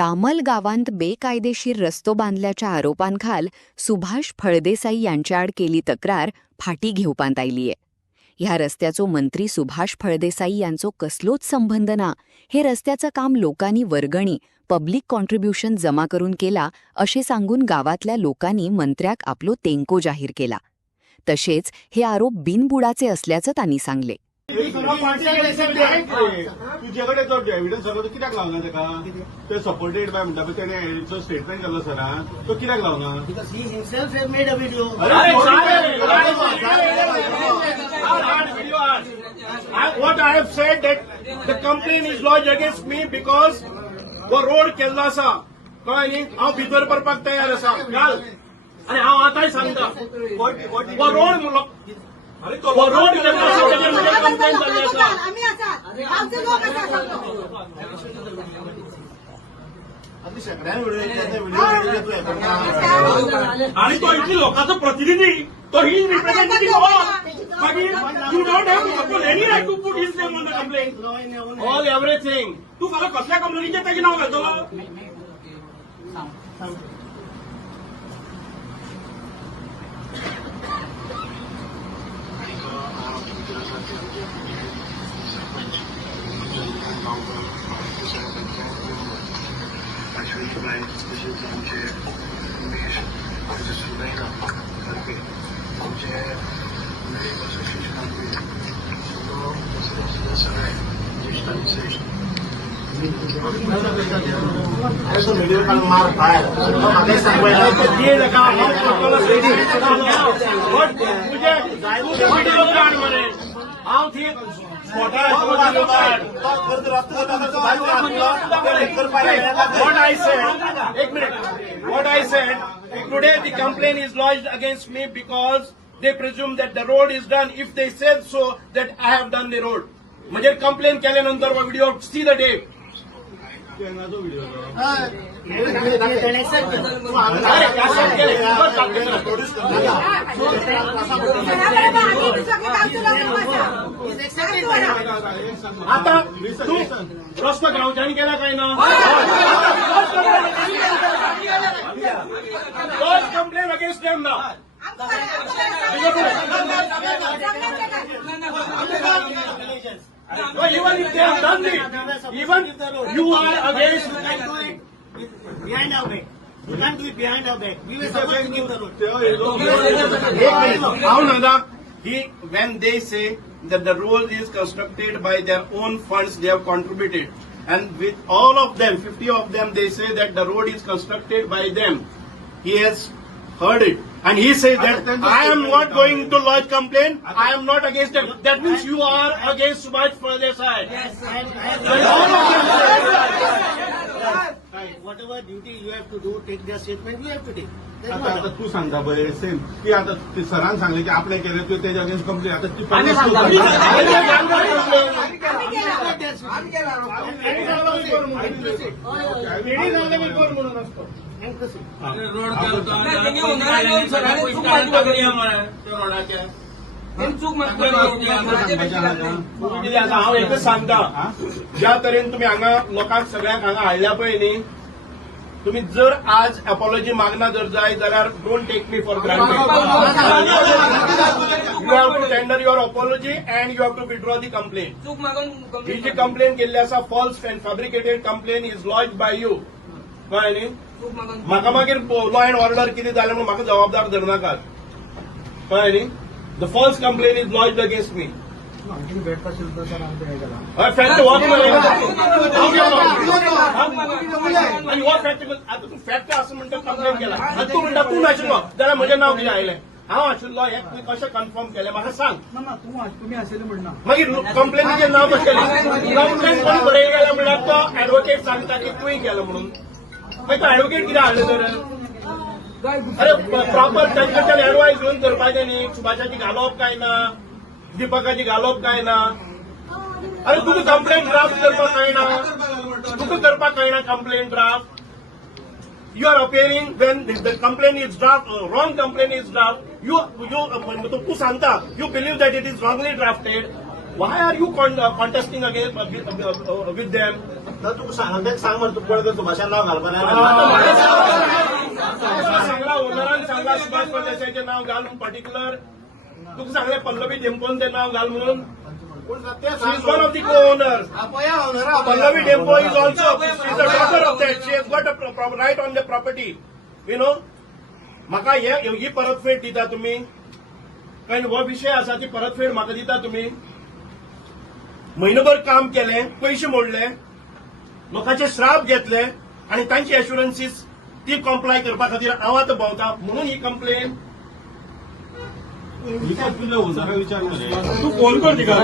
दामल गावांत बेकायदेशीर रस्तो बांधल्याच्या आरोपांखाल सुभाष फळदेसाई यांच्याआड केली तक्रार फाटी घेवपांत आयलीये. ह्या रस्त्याचो मंत्री सुभाष फळदेसाई यांचो कसलोच संबंध ना. हे रस्त्याचं काम लोकांनी वर्गणी पब्लिक कॉन्ट्रिब्युशन जमा करून केला असे सांगून गावातल्या लोकांनी मंत्र्याक आपलो तेंको जाहीर केला. तसेच हे आरोप बिनबुडाचे असल्याचं त्यांनी सांगले. तुझ्याकडे जो एव्हिडन्स सगळं तो कित्याक लावना तेका ते सपोर्टेड बाय म्हणटा पळय तेणे स्टेटमेंट केलो सर तो कित्याक लावना Because he himself has made a video. What I have said that the complaint is lodged against me because वो रोड केल्लो आसा कळ्ळें न्ही. हांव भितर करपाक तयार आसा घाल आनी हांव आतांय सांगता वो रोड वो रोड केल्लो आसा तेजेर म्हजेर कंप्लेंट जाल्ली आसा. आणि तो इतली लोकांचो प्रतिनिधी तो ही रिप्रेझेंटेटिव्ह मागीर you don't have any right to put his name on the complaint all everything. तू फाल्यां कसल्या कंप्लेनीचेर तेजें नांव घालतलो. Video can mark fire. What I said, today the complaint is lodged against me because they presume that the road is done. If they said so, that I have done the road. म्हणजे complaint केल्यानंतर video see the day. आता तू रस्तो गावच्यानी केला काय ना complaint against them ना. Even if they have done it, even you are against. Behind our back. You can't do it behind our back. We were supposed to give the road. How Nanda? When they say that the road is constructed by their own funds, they have contributed, and with all of them, 50 of them, they say that the road is constructed by them. He has heard it. And he says that I am not going to lodge complaint. I am not against them. That means you are against Subhash Fardesai. Yes, whatever duty you have to do, take their statement, you have to take. आता तू सांगता बरे same की आता सरान सांगले की आपले केले तू त्याच्या अगेन्स्ट कंप्लेंट आता ती हांव एकच सांगता ज्या तरेन तुम्ही हांगा लोकांक सगळ्यांक हांगा हाडल्या पळय न्ही तुम्ही जर आज अपॉलॉजी मागना जर जाय जाल्यार don't take me for granted. You have to tender your apology and you have to withdraw the complaint. ही जी कंप्लेंट केल्ली आसा false and fabricated complaint is lodged by you. कळ्ळें न्ही. म्हाका मागीर लॉ अँड ऑर्डर कितें जालें म्हणून म्हाका जबाबदार धरनाकात. कळ्ळें न्ही. The false complaint is lodged against me. Fact वॉक आणि हो फॅक्ट आता तू फॅक्ट असं म्हणतो कंप्लेंट केला आणि तू म्हणटा तू नाशिल्लो जाल्यार म्हजें नांव कितें आयलें. हांव आशिल्लो हें तुवें कशें कन्फर्म केलें म्हाका सांग. तुम्ही आशिल्ले म्हणना मागीर कंप्लेनीचें नांव कशें केलें. कंप्लेंट कोणी बरयलें गेलें म्हणल्यार तो एडवोकेट सांगता की तुवें केलें म्हणून. मागीर तो एडवोकेट कितें हाडलें तर. अरे प्रॉपर टेक्निकल एडवायस घेवन करपाचें न्ही. सुभाषाची घालप काय ना दीपकाची घालप काय ना. अरे तुका कंप्लेंट ड्राफ्ट करपाक कळना. तुका करपाक कळना complaint draft. You are appearing when the complaint is draft, wrong complaint is draft. Tu santa, you believe that it is wrongly drafted. Why are you contesting against with them? तर तुका सांग मरे तू पळय सुभाषान नाव घालपा सांगला ओनरान सांगला सुभाष फळदेसाईचे नाव घाल म्हणून पर्टिक्युलर तुका सांगले पल्लवी डेंपोन ते नाव घाल म्हणून She is one of the co-owners. Pallavi Dempo is also, she is the daughter of that. She has got a right on the property. You know? म्हाका ही परतफेड दिता तुम्ही कारण हो विषय आसा ती परतफेड म्हाका दिता तुम्ही म्हयनोभर काम केलें पयशे मोडले लोकांचे श्राप घेतले आणि तांची एश्युरन्सीस ती कॉम्प्लाय करपा खातीर हांव आतां भोंवता म्हणून ही कंप्लेन विचार तू फोन कर तिका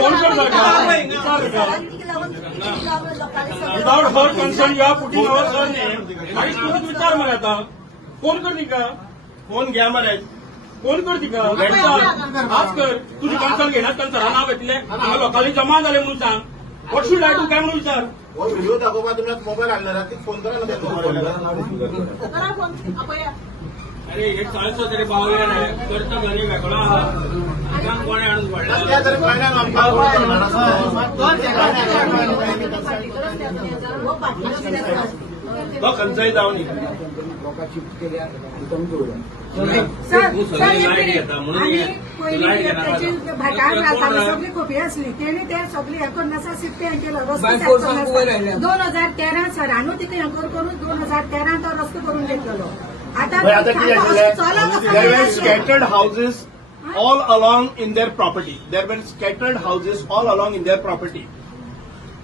फोन कर without her concern you are putting our surname काहीच तुझं विचार मरे आता फोन कर तिका फोन घ्या मरे फोन कर तिका आज कर तुझी कन्सर्न घेणार कन्सर्न नाव घेतले हांगा लोकांनी जमा झाले म्हणून सांग व्हॉट शूड आय डू काय म्हणून विचार व्हिडिओ दाखोवपा तुमी मोबाईल हाडला फोन करा अरे हे चाळीस तरी बावले नाही करता घरी वेगळा आहा कोणी आणून वाढला तो खंयचोय जावन भाटार घालताली सगळी खोपी असली तेणी ते सगळी हे करून आसा सिट्टे हें केलो रस्तो 2013 सरानू तिका हें करून 2013 तो रस्तो करून घेतलो आता कितें जालें there were scattered houses all along in their property there were scattered houses all along in their property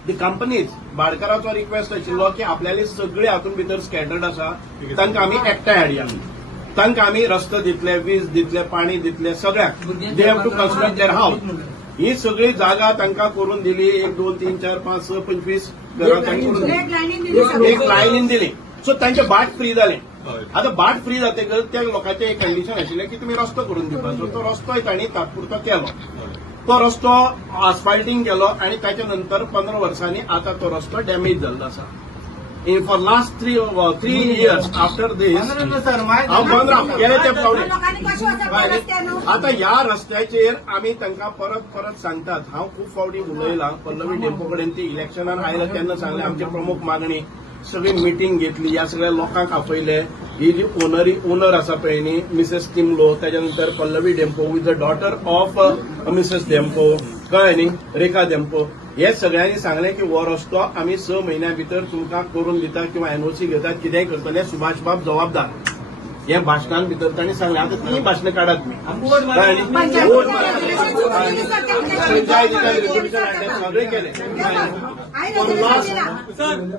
the companies भाडकाराचो रिक्वेस्ट आशिल्लो की आपल्याली सगळे हातून भितर स्कॅटर्ड आसा तांकां आमी एकठांय हाडया तांकां आमी रस्तो दितले वीज दितले पाणी दितले सगळ्याक they have to construct their house ही सगळी जागा तांकां करून दिली 1 2 3 4 5 6 25 घरां तांकां करून दिली एक लायनीन दिली सो तांचे बाट फ्री जाले आता बाट फ्री जातकच त्या लोकांचे एक कंडिशन आशिल्लें की तुमी रस्तो करून दिवपाचो तो रस्तोय तांणी तात्पुरतो केलो तो रस्तो आस्फाल्टिंग केलो आणि त्याच्या नंतर 15 वर्सांनी आता तो रस्तो डॅमेज जाल्लो आसा फॉर लास्ट 3 इयर्स आफ्टर दीस हांव बंद गेले ते फावटी आता ह्या रस्त्याचेर आमी तांकां परत सांगतात हांव खूब फावटी उलयलां पल्लवी डेंपो कडेन ती इलेक्शनार आयले तेन्ना सांगलें आमची प्रमुख मागणी सगळी मिटींग घेतली ह्या सगळ्या लोकांक आपयले ही जी ओनर आसा पळय न्ही मिसेस किमलो त्याच्या नंतर Pallavi Dempo with the daughter of Mrs Dempo कळ्ळें न्ही रेखा डेंपो हे सगळ्यांनी सांगलें की हो रस्तो आमी 6 म्हयन्या भितर तुमकां करून दिता किंवा एनओसी घेतात कितेंय करतले सुभाष बाब जबाबदार हे भाशणान भितर तांणी सांगलें आतां ती भाशणां काडात तुमी कळ्ळें न्ही पंचायतीन रेजोल्यूशन हाडलें सगळें केलें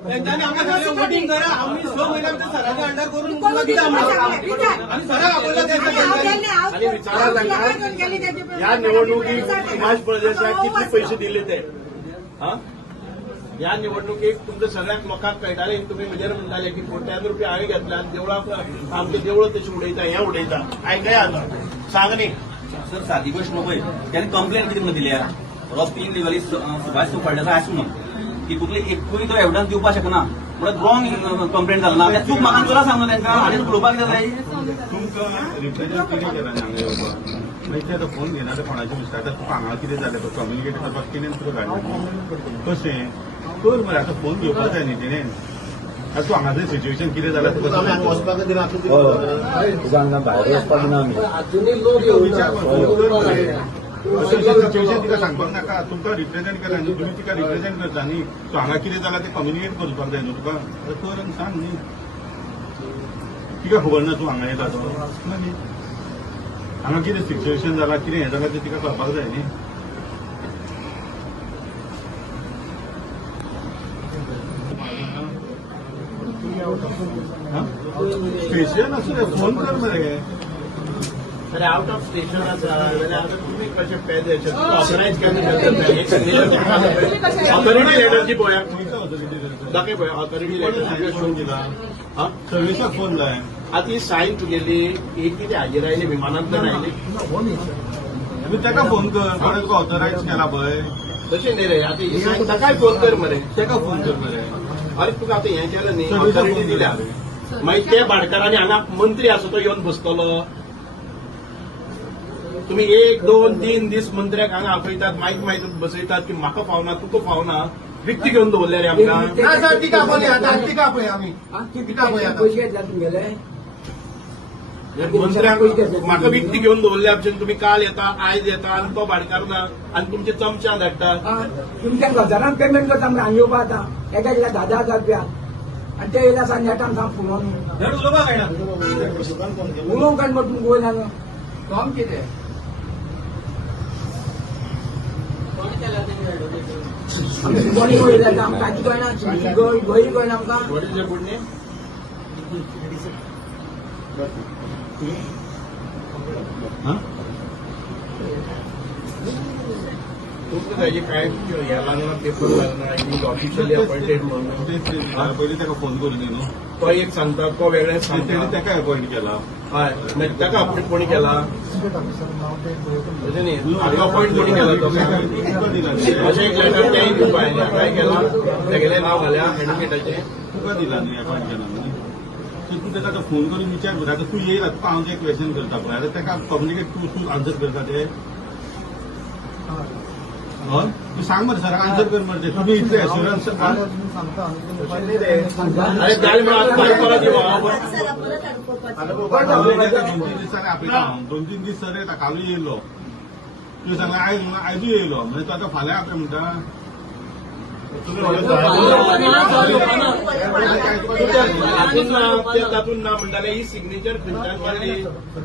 त्यांच्यानी आम्हाला वोटिंग करा आम्ही 6 महिन्या भितर सराच्या अंडर करून आणि सरा आणि विचारा तांकां ह्या निवडणुकीक सुभाष फळदेसाईक कितले पयशे दिले ते ह्या निवडणुकीक तुमच्या सगळ्याक लोकांक कळटाले तुमी म्हजेर म्हणटाले की कोट्यांनी रुपया हांवें घेतल्यात देवळाक आमचे देवळं तशी उडयता हें उडयता आयकया आतां सांग न्ही सर साधी गोष्ट नको त्यांनी कंप्लेंट किती दिल्या रस्तो इनलिगली सुभाष फळदेसाय आसूं ना की तुका एकूय तो एविडन्स दिवपाक शकना म्हणून रॉंग कंप्लेंट जालो ना चूक म्हाका तुला सांगलो तांकां आनी पळोवपाक जाय तुमकां रिप्रेझेंट कितें केला मागीर ते फोन घेणार कोणाचे विचारता तुका हांगा कितें जालें तो कम्युनिकेट करपाक कितें तुका धाडलें कशें कर मरे आतां फोन घेवपाक जाय न्ही तेणें आतां तूं हांगासर सिच्युएशन कितें जाल्यार तुका वचपाक दिना भायर वचपाक दिना आमी विचार सिच्युएशन तिका सांगपाक नाका तुमकां रिप्रेझेंट केला न्ही तुमी तिका रिप्रेझेंट करता न्ही सो हांगा कितें जालां तें कम्युनिकेट करपाक जाय न्हू तुका कर आनी सांग न्ही तिका खबर ना तूं हांगा येता तो हांगा कितें सिच्युएशन जालां कितें हें जालां तें तिका कळपाक जाय न्ही स्टेशन असू फोन कर मरे अरे आउट ऑफ स्टेशन आसा जाल्यार आतां तुमी कशें पेज ऑर्गनायज केन्ना ऑथॉरिटी लेटरची पळयात दाखय पळय ऑथॉरिटी लेटर फोन दिला सर्विसाक फोन जाय आतां ही सायन तुगेली ही कितें हाजेर आयली विमानांतल्यान आयली तुमी ताका फोन कर कोणें तुका ऑथरायज केला पळय तशें न्ही रे आतां ही सायन ताकाय फोन कर मरे ताका फोन कर मरे अरे तुका आतां हें केलें न्ही ऑथॉरिटी दिल्या मागीर ते भाडकारांनी हांगा मंत्री आसा तो येवन बसतलो तुम्ही 1, 2, 3 दीस मंत्र्याक हांगा आपयतात माहीत बसयतात की म्हाका फावना तुका फावना विकती घेवन दवरल्या रे आमकां ना सर टिका आपली आता टिका पळय आम्ही टिका पळय आता पैसे घेतला तुमगेले मंत्र्याक म्हाका विकती घेवन दवरल्या भशेन तुम्ही काल येता आयज येता आनी तो भाडकार ना आनी तुमचे चमच्या धाडटात तुमच्या गजारान पेमेंट करता म्हणजे हांगा येवपा आता एका येयला 10,000 रुपया आणि ते येयला सांग नेटान सांग फुलोन धड उलोवपाक कळना उलोवंक काय मग तुमकां वयना काम कितें आमची बरी वयला आमकां काजी कळना गळी कळना आमकां वडील जे पुण्य तुमकां ताजे काय हे लागना पेपर लागना ऑफिशियली अपॉइंटेड म्हणून पयलीं ताका फोन करून न्ही न्हू तो एक सांगता तो वेगळेच तेणी सांगता ताका अपॉइंट केला हय मागीर ताका अपॉइंट कोणी केला तशें न्ही हाका अपॉइंट कोणी केला तो तुका दिला न्ही अशें एक लेटर तेंय दिवपा आयलें काय केला तेगेलें नांव घाल्या एडवोकेटाचें तुका दिला न्ही अपॉइंट केला न्ही सो तूं ताका फोन करून विचार कर आतां तूं येयला तुका हांव जे क्वेश्चन करता पळय आतां ताका कम्युनिकेट तूं आन्सर करता ते हय तूं सांग मरे सराक आन्सर कर मरे तुमी इतले एश्युरन्स अरे जालें म्हणून आतां परत परत दिवं दोन तीन दिसांनी आपयता हांव 2-3 दीस सर येता कालूय येयलो तुवें सांगलें आयजूय येयलो म्हणजे तूं आतां फाल्यां आपय म्हणटा तातूंत ना म्हणटाले ही सिग्नेचर खंयच्यान केल्ली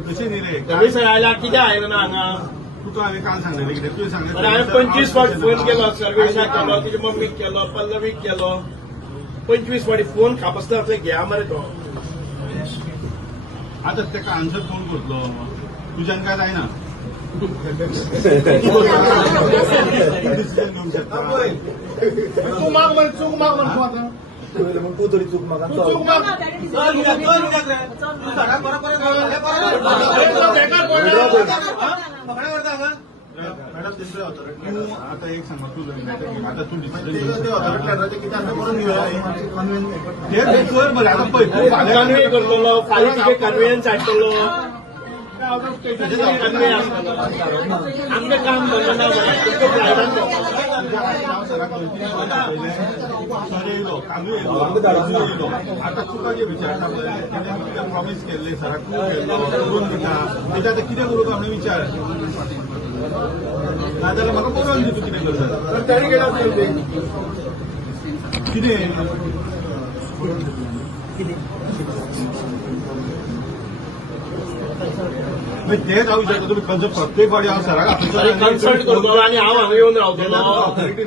तशें न्ही रे रवी सर आयला कित्याक आयलो ना हांगा तुका हांवें काल सांगलेलें कितें तुवें अरे हांवें 25 फावट फोन केलो सर्वेशाक केलो तुजे मम्मीक केलो पल्लवीक केलो 25 फावटी फोन खापसता घ्या मरे तो आतां ताका आन्सर कोण करतलो तुज्यान काय जायना डिसिजन घेवंक शकता चूक माग म्हण चूक माग म्हणतो आता मग तू तरी चूक म्हाका तू चूक माग चल कित्याक रे तू सगळ्याक बरोबर पकडा करता हांगा मॅडम तेंचो ऑथॉरिटी तूं आतां एक सांग तूं आतां तूं डिसिजन ऑथॉरिटी कितें आतां करून घेवया ते कर मरे आतां पळय तूं फाल्यां कन्वे करतलो फाल्यां तुगे कन्वेन्स हाडटलो कन्वे आसतलो आमचें काम धंदो ना तुमकां फ्लायटान हांव सराक 2-3 फावट आपयलें सर येयलो कालूय येयलो येयलो आतां तुका जे विचारता पळय तेणें तुका प्रॉमीस केल्लें सराक तूं गेल्लो करून दिता तेजें आतां कितें करूं काय म्हणून विचार नाजाल्यार म्हाका बरोवन दी तूं कितें करता ताणी केला कितें ते जावं शकता तुम्ही प्रत्येक फावटी हांव सराक कन्सल्ट करतलो आनी हांव हांगा येवन रावतलो